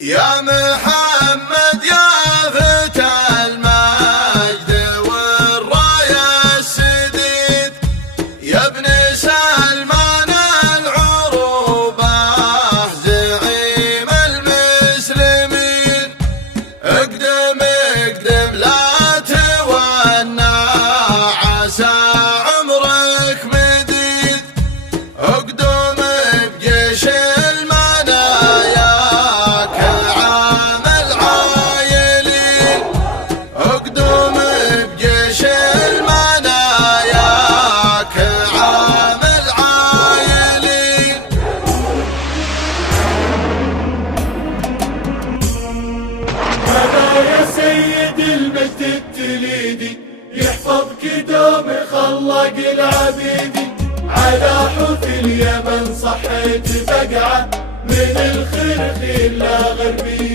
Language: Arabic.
يا محمد يا فتى المجد والراية السديد، يا ابن سلمان العروبة زعيم المسلمين. اقدم اقدم لا تونى عسى عمرك مديد، اقدم بجيش المنايا كعام العايلين، اقدم بجيش المنايا كعام العايلين. هذا يا سيد المجد التليدي، يحفظك دوم خلق العبيدي. على حوث اليمن صحيت بقعة من الخرخيل لا غربي.